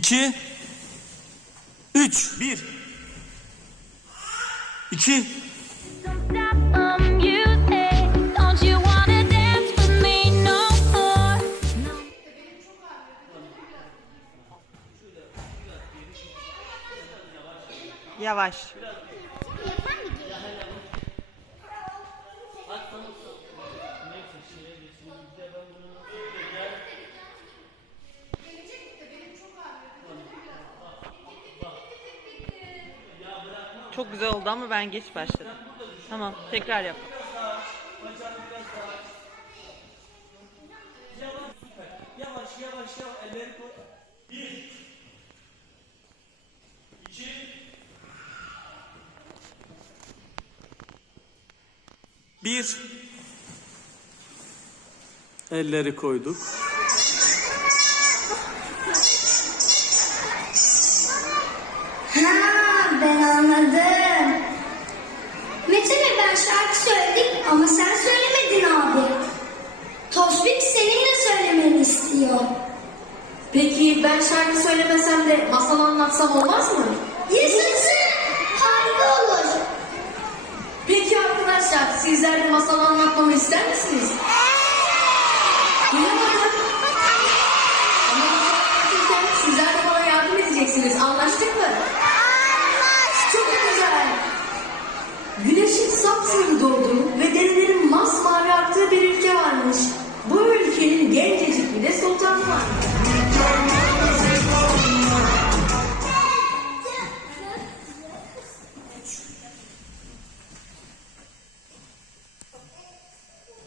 2 3 1 2 Stop Çok güzel oldu ama ben geç başladım. Tamam, tekrar yap. Yavaş yavaş yavaş elleri koy. 1 2 1 Elleri koyduk. Peki ben şarkı söylemesem de masal anlatsam olmaz mı? Yaşasın. Harika olur. Peki arkadaşlar sizler de masal anlatmamı ister misiniz? Duyamadım. Ama masal anlatırken sizler de bana yardım edeceksiniz. Anlaştık mı? Çok güzel. Güneşin sapsarı doğduğu ve derilerin masmavi aktığı bir ülke varmış. Bu ülkenin gencecik bir de sultanı var.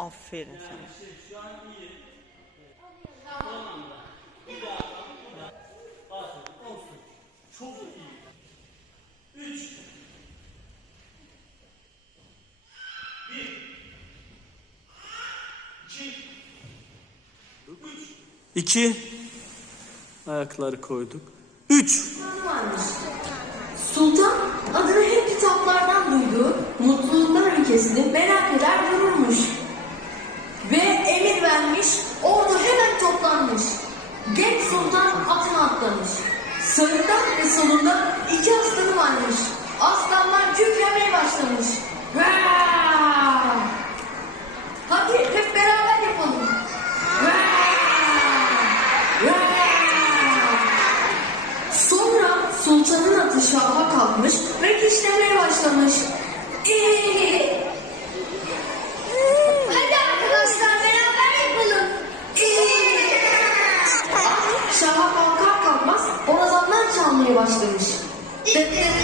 more, no more. Don't you wanna dance with me? Aferin sana. Güzel. Çok. Aferin. Aferin sana. İki. Ayakları koyduk. Üç. varmış. Sultan adını hep kitaplardan duyduğu mutluluklar ülkesini merak eder dururmuş. Vermiş, ordu hemen toplanmış. Genç sultan atına atlamış. Sağında ve solunda iki aslanı varmış. Aslanlar kükremeye başlamış. Hadi hep beraber yapalım. Sonra sultanın atı şaha kalkmış ve kişnemeye başlamış. İyi. Yeah.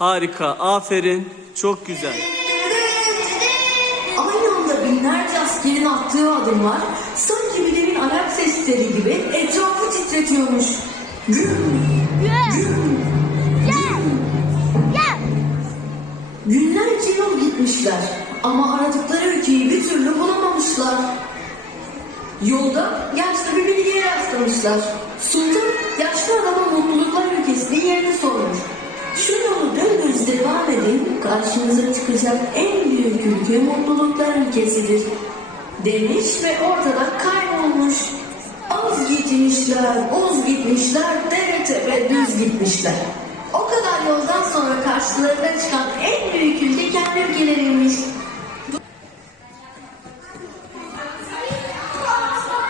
Harika. Aferin. Çok güzel. Aynı anda binlerce askerin attığı adımlar sanki bir devin ayak sesleri gibi etrafı titretiyormuş. Güm, güm, Günlerce yol gitmişler ama aradıkları ülkeyi bir türlü bulamamışlar. Yolda yaşlı bir bilgiye rastlamışlar. Sultan yaşlı adama mutluluklar ülkesinin yerini sormuş. Şu yolu dümdüz devam edin, karşınıza çıkacak en büyük ülke mutluluklar ülkesidir. Demiş ve ortada kaybolmuş. Az gitmişler, uz gitmişler, dere tepe düz gitmişler. O kadar yoldan sonra karşılarına çıkan en büyük ülke kendi ülkeleriymiş.